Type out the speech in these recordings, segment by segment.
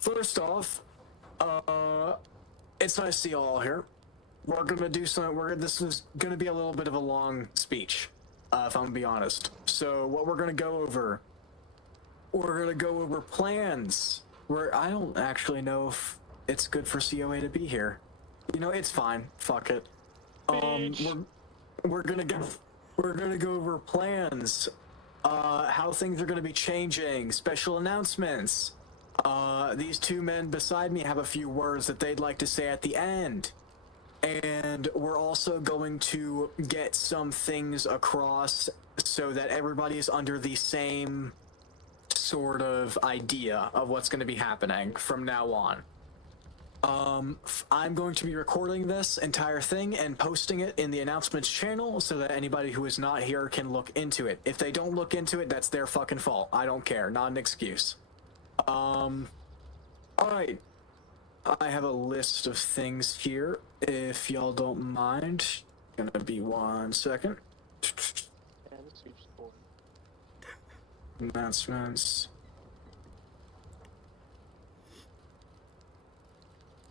First off, it's nice to see you all here. We're gonna do something. This is gonna be a little bit of a long speech, if I'm gonna be honest. So what we're gonna go over plans. I don't actually know if it's good for COA to be here. You know, it's fine. Fuck it. We're gonna go over plans. How things are gonna be changing. Special announcements. These two men beside me have a few words that they'd like to say at the end. And we're also going to get some things across so that everybody is under the same sort of idea of what's going to be happening from now on. I'm going to be recording this entire thing and posting it in the announcements channel so that anybody who is not here can look into it. If they don't look into it, that's their fucking fault. I don't care. Not an excuse. Alright. I have a list of things here, if y'all don't mind. Gonna be 1 second. Announcements.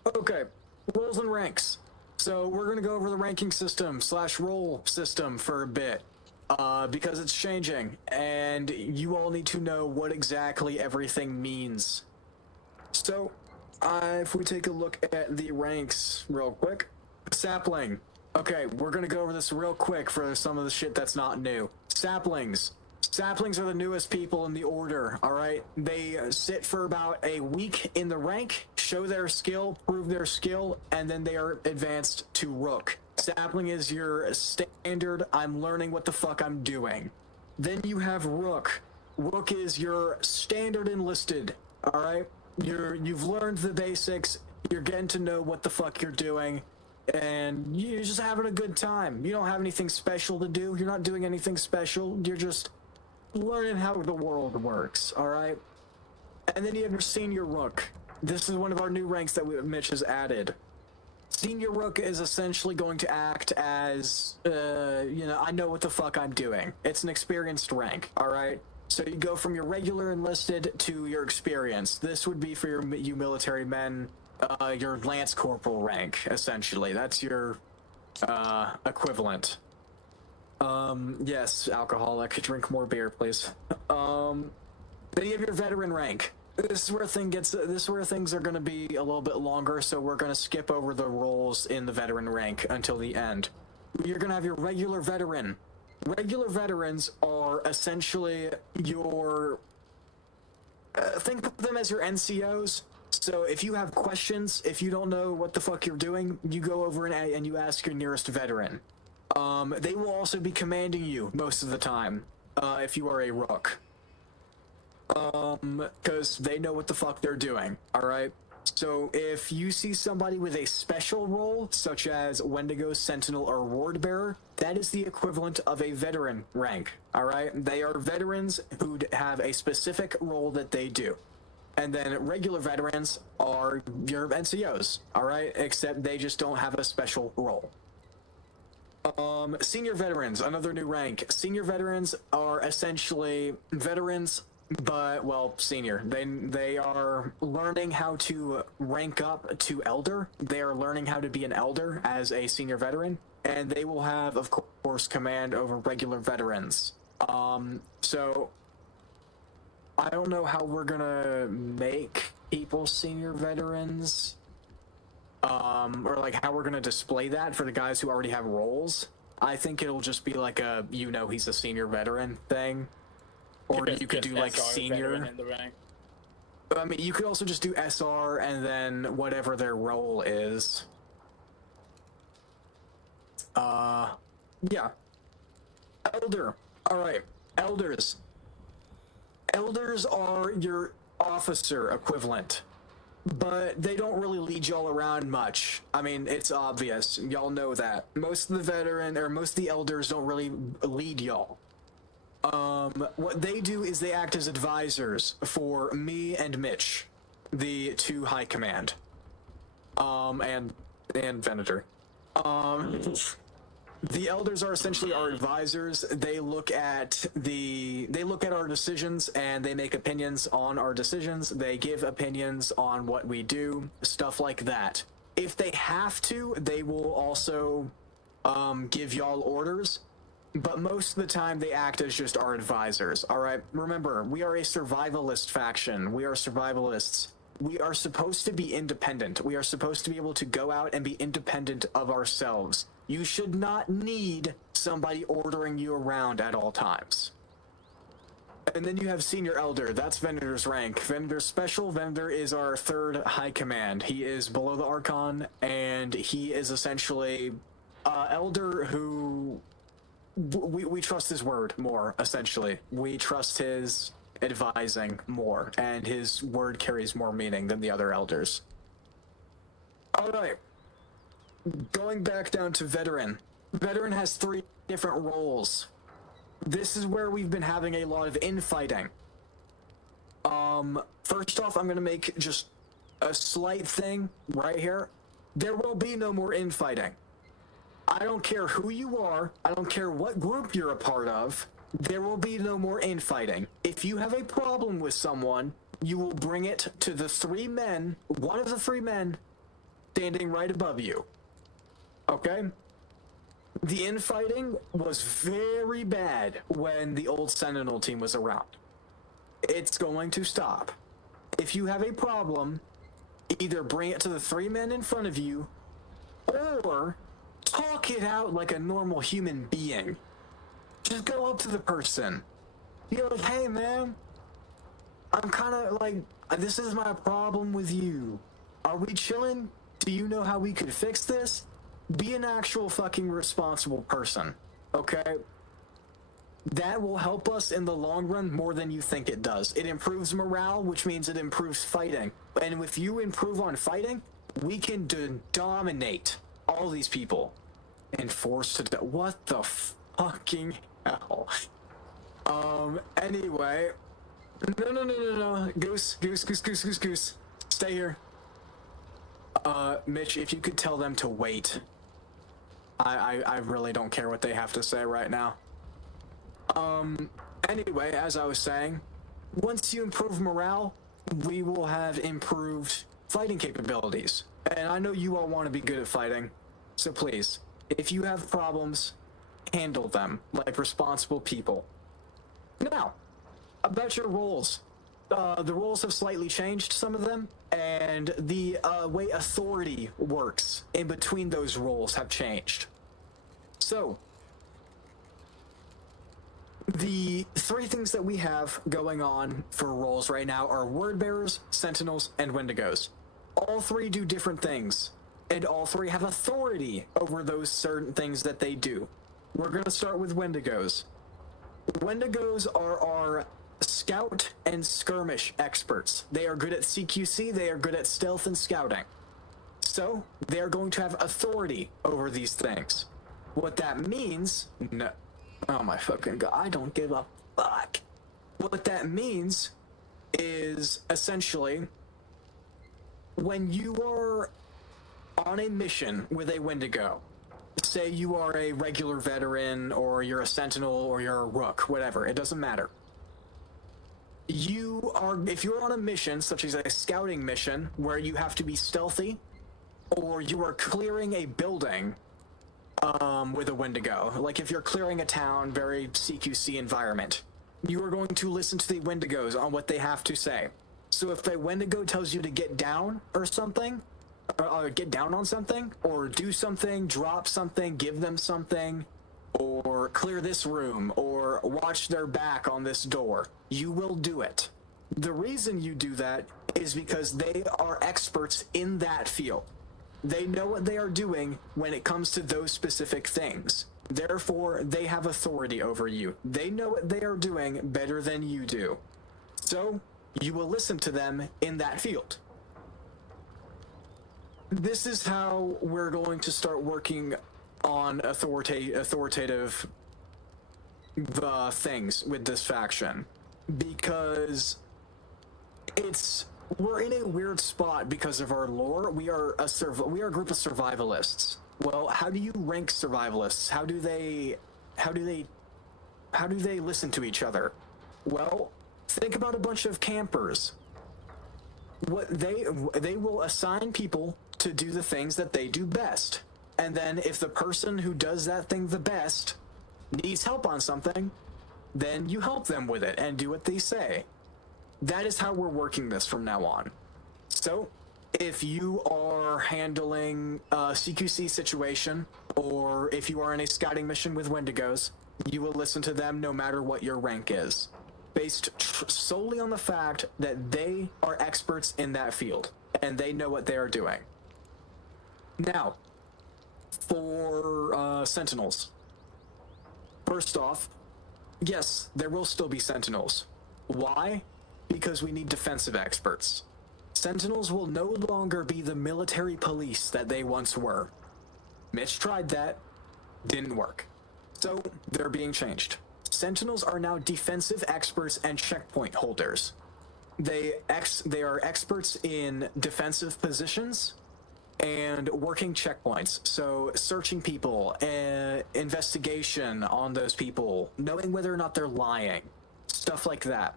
Okay, roles and ranks. So we're gonna go over the ranking system / role system for a bit. Because it's changing, and you all need to know what exactly everything means. So, if we take a look at the ranks real quick. Sapling. Okay, we're gonna go over this real quick for some of the shit that's not new. Saplings. Saplings are the newest people in the order, alright? They sit for about a week in the rank, show their skill, prove their skill, and then they are advanced to Rook. Sapling is your standard, I'm learning what the fuck I'm doing. Then you have Rook. Rook is your standard enlisted, alright? You've learned the basics, you're getting to know what the fuck you're doing, and you're just having a good time. You don't have anything special to do, you're not doing anything special, you're just learning how the world works, alright? And then you have your Senior Rook. This is one of our new ranks that Mitch has added. Senior Rook is essentially going to act as, I know what the fuck I'm doing. It's an experienced rank, alright? So you go from your regular enlisted to your experienced. This would be for you military men, your Lance Corporal rank, essentially. That's your equivalent. Yes, alcoholic. Drink more beer, please. Then you have your veteran rank. This is where things are going to be a little bit longer, so we're going to skip over the roles in the veteran rank until the end. You're going to have your regular veteran. Regular veterans are essentially your... think of them as your NCOs. So if you have questions, if you don't know what the fuck you're doing, you go over and you ask your nearest veteran. They will also be commanding you most of the time, if you are a Rook. Because they know what the fuck they're doing, alright? So if you see somebody with a special role, such as Wendigo, Sentinel, or Ward Bearer, that is the equivalent of a veteran rank, alright? They are veterans who have a specific role that they do. And then regular veterans are your NCOs, alright? Except they just don't have a special role. Senior veterans, another new rank. Senior veterans are essentially veterans, but, well, senior. They are learning how to rank up to elder. They are learning how to be an elder as a senior veteran, and they will have, of course, command over regular veterans. So I don't know how we're gonna make people senior veterans, or like how we're gonna display that for the guys who already have roles. I think it'll just be like a, he's a senior veteran thing. Or you could do like SR senior. In the rank. I mean, you could also just do SR and then whatever their role is. Yeah. Elder. Alright. Elders. Elders are your officer equivalent. But they don't really lead y'all around much. I mean, it's obvious. Y'all know that. Most of the elders don't really lead y'all. What they do is they act as advisors for me and Mitch, the two high command. And Venator. The elders are essentially our advisors. They look at our decisions and they make opinions on our decisions. They give opinions on what we do, stuff like that. If they have to, they will also give y'all orders, but most of the time they act as just our advisors. All right, remember, we are a survivalist faction. We are survivalists. We are supposed to be independent. We are supposed to be able to go out and be independent of ourselves. You should not need somebody ordering you around at all times. And then you have Senior Elder. That's Venator's rank. Venator's special. Venator is our third high command. He is below the Archon, and he is essentially Elder who... We trust his word more, essentially. We trust his advising more, and his word carries more meaning than the other elders. Alright. Going back down to Veteran. Veteran has 3 different roles. This is where we've been having a lot of infighting. First off, I'm gonna make just a slight thing right here. There will be no more infighting. I don't care who you are, I don't care what group you're a part of, there will be no more infighting. If you have a problem with someone, you will bring it to the 3 men, one of the 3 men, standing right above you. Okay? The infighting was very bad when the old Sentinel team was around. It's going to stop. If you have a problem, either bring it to the 3 men in front of you, or talk it out like a normal human being. Just go up to the person. Be like, hey man, I'm kind of like, this is my problem with you. Are we chilling? Do you know how we could fix this? Be an actual fucking responsible person, okay? That will help us in the long run more than you think it does. It improves morale, which means it improves fighting. And if you improve on fighting, we can dominate all these people. And force to what the fucking hell? Anyway. No. Goose. Stay here. Mitch, if you could tell them to wait. I really don't care what they have to say right now. Anyway, as I was saying, once you improve morale, we will have improved fighting capabilities. And I know you all want to be good at fighting, so please, if you have problems, handle them like responsible people. Now, about your roles. The roles have slightly changed, some of them, and the way authority works in between those roles have changed. So, the 3 things that we have going on for roles right now are Word Bearers, Sentinels, and Wendigos. All 3 do different things, and all 3 have authority over those certain things that they do. We're going to start with Wendigos. Wendigos are our scout and skirmish experts. They are good at CQC, they are good at stealth and scouting. So, they are going to have authority over these things. What that means... No. Oh my fucking god, I don't give a fuck. What that means is, essentially, when you are on a mission with a Wendigo, say you are a regular veteran, or you're a sentinel, or you're a rook, whatever, it doesn't matter. If you're on a mission, such as a scouting mission, where you have to be stealthy, or you are clearing a building, with a Wendigo, like if you're clearing a town, very CQC environment, you are going to listen to the Wendigos on what they have to say. So if a Wendigo tells you to get down or something, or get down on something, or do something, drop something, give them something, or clear this room, or watch their back on this door, you will do it. The reason you do that is because they are experts in that field. They know what they are doing when it comes to those specific things. Therefore, they have authority over you. They know what they are doing better than you do. So, you will listen to them in that field. This is how we're going to start working on authoritative things with this faction. Because we're in a weird spot because of our lore. We are a group of survivalists. Well, how do you rank survivalists? How do they listen to each other? Well, think about a bunch of campers. What they will assign people to do the things that they do best. And then if the person who does that thing the best needs help on something, then you help them with it and do what they say. That is how we're working this from now on. So, if you are handling a CQC situation, or if you are in a scouting mission with Wendigos, you will listen to them no matter what your rank is, based solely on the fact that they are experts in that field, and they know what they are doing. Now, for Sentinels. First off, yes, there will still be Sentinels. Why? Because we need defensive experts. Sentinels will no longer be the military police that they once were. Mitch tried that, didn't work. So, they're being changed. Sentinels are now defensive experts and checkpoint holders. They are experts in defensive positions and working checkpoints, so searching people, investigation on those people, knowing whether or not they're lying, stuff like that.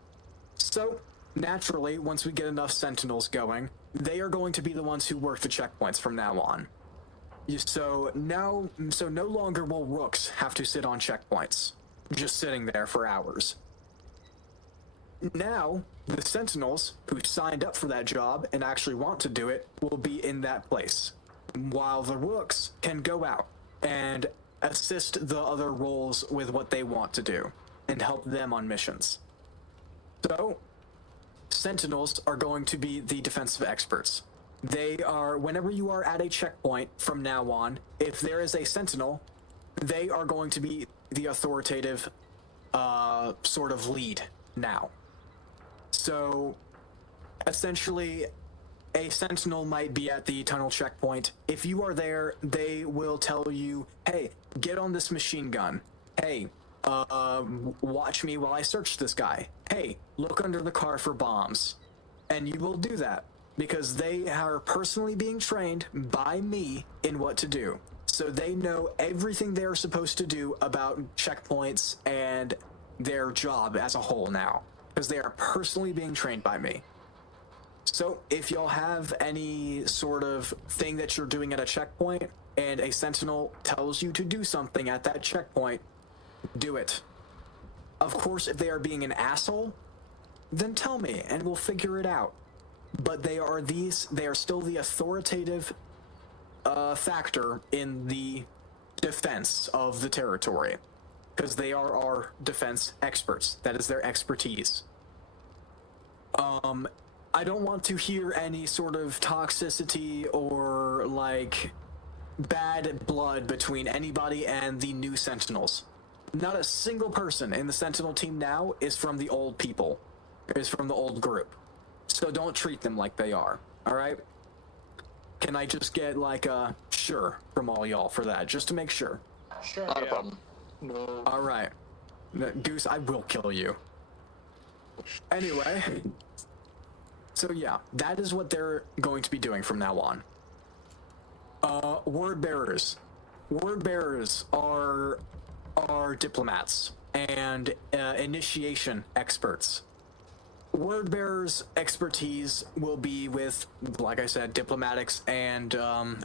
So, naturally, once we get enough Sentinels going, they are going to be the ones who work the checkpoints from now on. So no longer will rooks have to sit on checkpoints, just sitting there for hours. Now, the Sentinels who signed up for that job and actually want to do it will be in that place, while the rooks can go out and assist the other roles with what they want to do and help them on missions. So, Sentinels are going to be the defensive experts. They are, whenever you are at a checkpoint from now on, if there is a Sentinel, they are going to be the authoritative sort of lead now. So, essentially, a Sentinel might be at the tunnel checkpoint. If you are there, they will tell you, hey, get on this machine gun. Hey, watch me while I search this guy. Hey, look under the car for bombs. And you will do that, because they are personally being trained by me in what to do. So they know everything they're supposed to do about checkpoints and their job as a whole now, because they are personally being trained by me. So if y'all have any sort of thing that you're doing at a checkpoint and a Sentinel tells you to do something at that checkpoint, do it. Of course, if they are being an asshole, then tell me and we'll figure it out. But they are still the authoritative factor in the defense of the territory, because they are our defense experts. That is their expertise. I don't want to hear any sort of toxicity or like bad blood between anybody and the new Sentinels. Not a single person in the Sentinel team now is from the old people, is from the old group. So don't treat them like they are, alright? Can I just get like a sure from all y'all for that, just to make sure? Sure. Not a problem. No. Alright. Goose, I will kill you. Anyway. So yeah, that is what they're going to be doing from now on. Word bearers. Word bearers are diplomats and initiation experts. Word bearers' expertise will be with, like I said, diplomatics and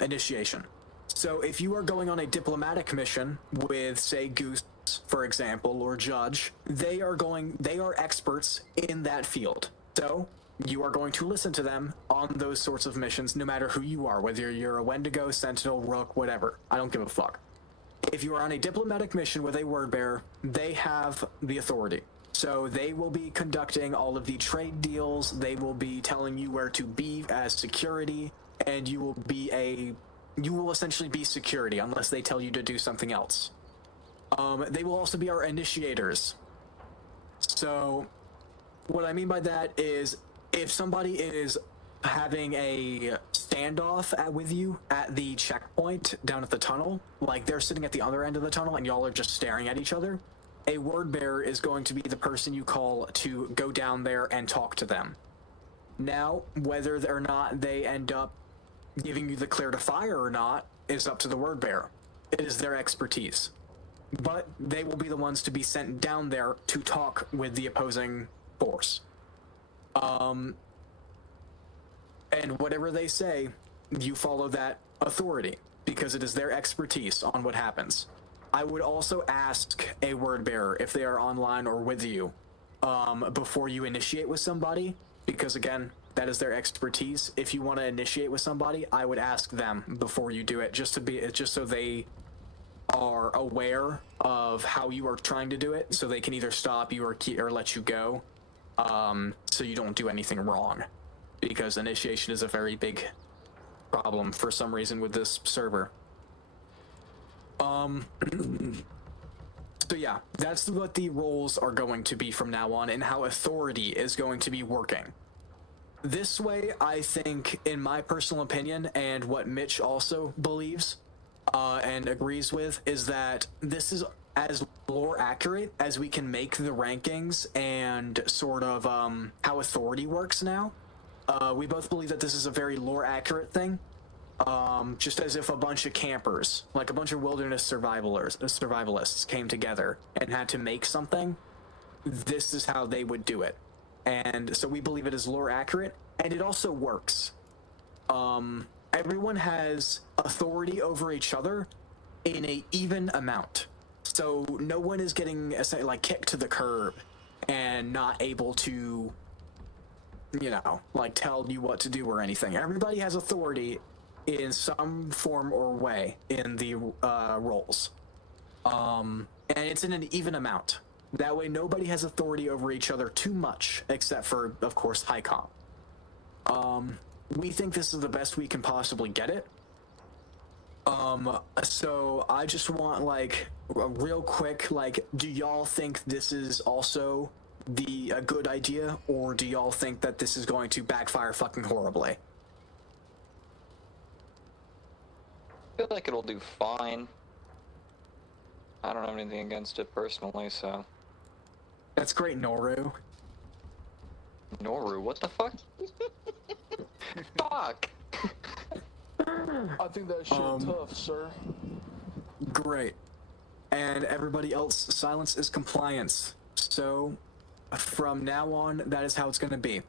initiation. So if you are going on a diplomatic mission with, say, Goose, for example, or Judge, they are experts in that field. So you are going to listen to them on those sorts of missions, no matter who you are, whether you're a Wendigo, Sentinel, Rook, whatever. I don't give a fuck. If you are on a diplomatic mission with a word bearer, they have the authority. So they will be conducting all of the trade deals, they will be telling you where to be as security, and you will essentially be security unless they tell you to do something else. They will also be our initiators. So what I mean by that is, if somebody is having a standoff with you at the checkpoint down at the tunnel, like they're sitting at the other end of the tunnel and y'all are just staring at each other, a word bearer is going to be the person you call to go down there and talk to them. Now, whether or not they end up giving you the clear to fire or not, is up to the word bearer. It is their expertise. But they will be the ones to be sent down there to talk with the opposing force. And whatever they say, you follow that authority, because it is their expertise on what happens. I would also ask a word bearer if they are online or with you before you initiate with somebody, because again, that is their expertise. If you want to initiate with somebody, I would ask them before you do it, just so they are aware of how you are trying to do it, so they can either stop you or let you go, so you don't do anything wrong, because initiation is a very big problem for some reason with this server. So yeah, that's what the roles are going to be from now on, and how authority is going to be working. This way, I think, in my personal opinion, and what Mitch also believes and agrees with, is that this is as lore accurate as we can make the rankings and sort of how authority works now. We both believe that this is a very lore accurate thing. Just as if a bunch of campers, like a bunch of wilderness survivalists came together and had to make something, this is how they would do it. And so we believe it is lore accurate, and it also works. Everyone has authority over each other in an even amount. So no one is getting like kicked to the curb and not able to, you know, like tell you what to do or anything. Everybody has authority in some form or way in the roles. And it's in an even amount. That way nobody has authority over each other too much, except for, of course, High Comp. We think this is the best we can possibly get it. So I just want, like, a real quick, like, do y'all think this is also a good idea, or do y'all think that this is going to backfire fucking horribly? I feel like it'll do fine. I don't have anything against it personally, so. That's great, Noru. Noru, what the fuck? Fuck! I think that shit tough, sir. Great. And everybody else, silence is compliance. So, from now on, that is how it's going to be.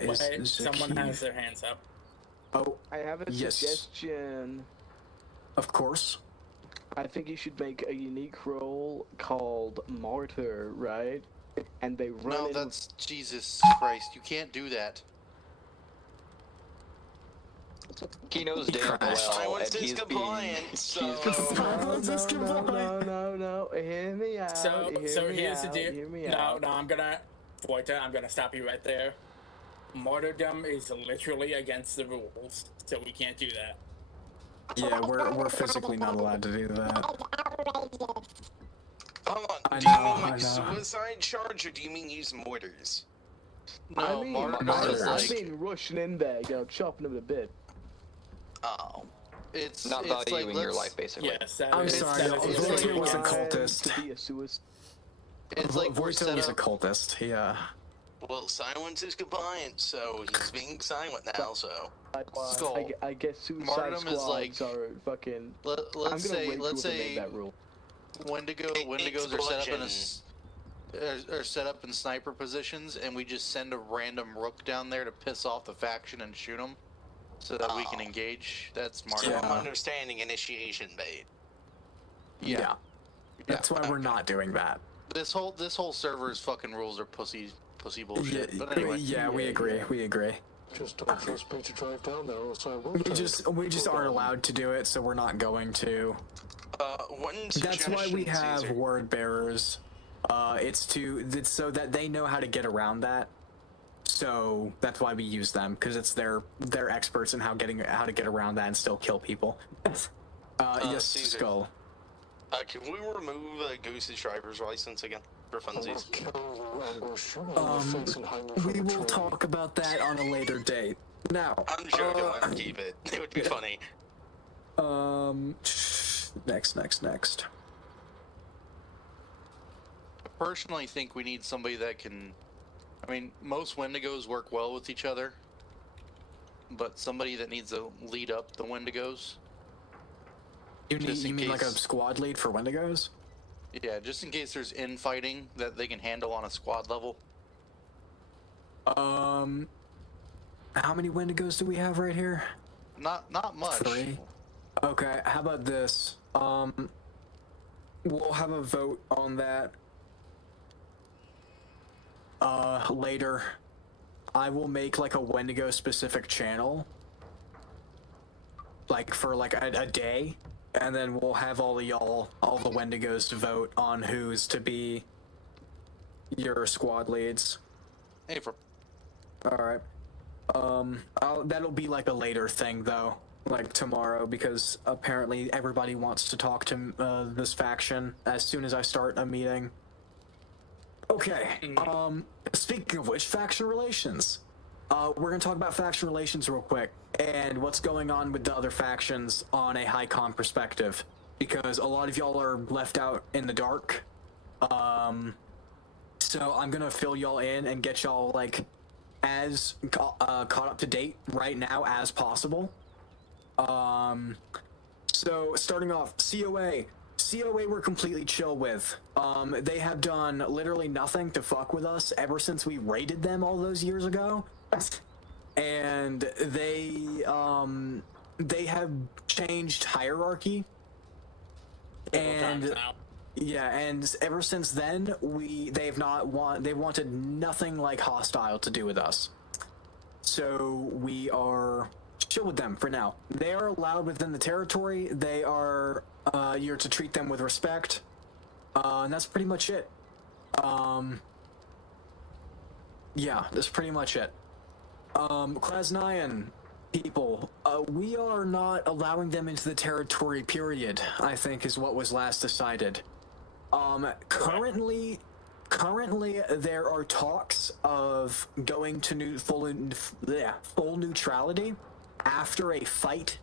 Wait, someone has their hands up. Oh, I have a suggestion. Of course. I think you should make a unique role called Martyr, right? And they run. No, that's Jesus Christ. You can't do that. He knows damn well, Silence and is he's compliant, so... Silence is compliant. No, hear me out. So here's the deal. Hear me No, out. I'm gonna, Voita, I'm gonna stop you right there. Martyrdom is literally against the rules, so we can't do that. Yeah, we're physically not allowed to do that. Hold on, I do you know, mean I like know. suicide charge, or do you mean use mortars? I mean, martyrs. I mean rushing in there, you know, chopping them a bit. Oh. Not it's valuing like, your life, basically. Yes, that I'm is- sorry, that is- Voita was a Trying cultist. to be a suicide. It's like we're Voita set was a up... cultist, yeah. Well, silence is compliant, so he's being silent now, so... I, I guess suicide Martyrdom squads is like... are fucking... Let's I'm gonna say, wait let's till they made say... that rule. Wendigos are set up in are set up in sniper positions, and we just send a random rook down there to piss off the faction and shoot them, so that we can engage. That's smart. Yeah. So I'm understanding initiation bait. Yeah. That's why we're not doing that. This whole server's fucking rules are pussy bullshit. Yeah, But anyway, yeah, we agree. We agree. Just don't trust me to drive down there, or else I will. We just aren't allowed to do it, so we're not going to. one That's why we suggestion, have Caesar. word bearers. It's so that they know how to get around that. So that's why we use them, because it's they're experts in how to get around that and still kill people. Yes, Caesar. Skull. Can we remove Goose's driver's license again for funsies? We will talk about that on a later date. Now, I'm joking. Let him keep it. It would be funny. Next. I personally think we need somebody that can... I mean, most Wendigos work well with each other, but somebody that needs to lead up the Wendigos. You mean like a squad lead for Wendigos? Yeah, just in case there's infighting that they can handle on a squad level. How many Wendigos do we have right here? Not much. 3. Okay, how about this? We'll have a vote on that later. I will make like a Wendigo specific channel, like for like a day, and then we'll have all the Wendigos to vote on who's to be your squad leads. Hey, for All right. That'll be like a later thing though, like tomorrow, because apparently everybody wants to talk to this faction as soon as I start a meeting. Okay. Speaking of which, faction relations. We're gonna talk about faction relations real quick and what's going on with the other factions on a high-con perspective, because a lot of y'all are left out in the dark. So I'm gonna fill y'all in and get y'all like as caught up to date right now as possible. So starting off, COA we're completely chill with. They have done literally nothing to fuck with us ever since we raided them all those years ago. And they have changed hierarchy. And yeah, and ever since then they've wanted nothing like hostile to do with us. So we are chill with them for now. They are allowed within the territory. They are you're to treat them with respect. And that's pretty much it. Yeah, that's pretty much it. Krasnayan people, we are not allowing them into the territory, period, I think is what was last decided. Currently there are talks of going to full neutrality after a fight,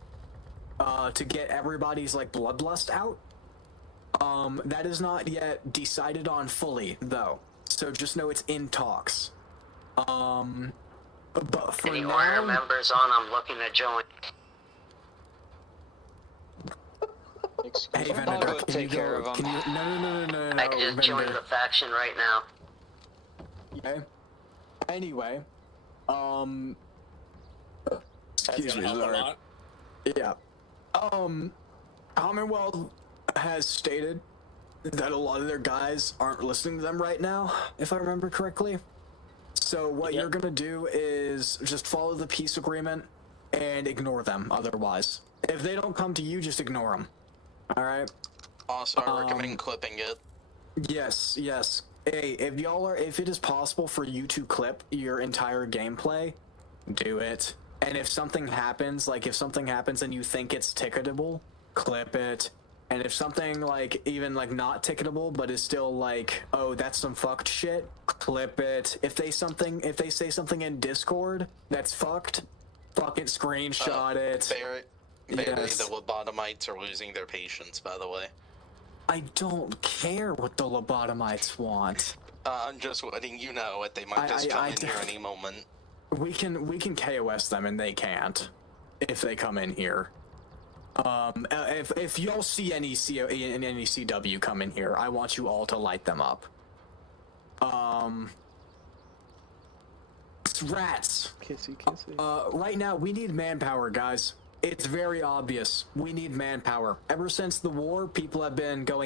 to get everybody's like bloodlust out. That is not yet decided on fully though, so just know it's in talks. But for Any now, order members on? I'm looking to join. hey Vendor, I'll go can take you care go? of Can you? No, I can just join Vendor. the faction right now. Okay. Anyway, That's excuse me, gonna help a sorry. lot. Yeah. Commonwealth has stated that a lot of their guys aren't listening to them right now, if I remember correctly. So what you're gonna do is just follow the peace agreement and ignore them otherwise. If they don't come to you, just ignore them. Alright? Also, I recommend clipping it. Yes. Hey, if it is possible for you to clip your entire gameplay, do it. And if something happens and you think it's ticketable, clip it. And if something like even like not ticketable but is still like, oh, that's some fucked shit, clip it. If they say something in Discord that's fucked, fucking screenshot it. Barely Yes. the lobotomites are losing their patience, by the way. I don't care what the lobotomites want. I'm just letting you know it. They might just come in here any moment. We can KOS them and they can't if they come in here. If y'all see any CW come in here, I want you all to light them up. Rats. Kissy. Right now we need manpower, guys. It's very obvious. We need manpower. Ever since the war, people have been going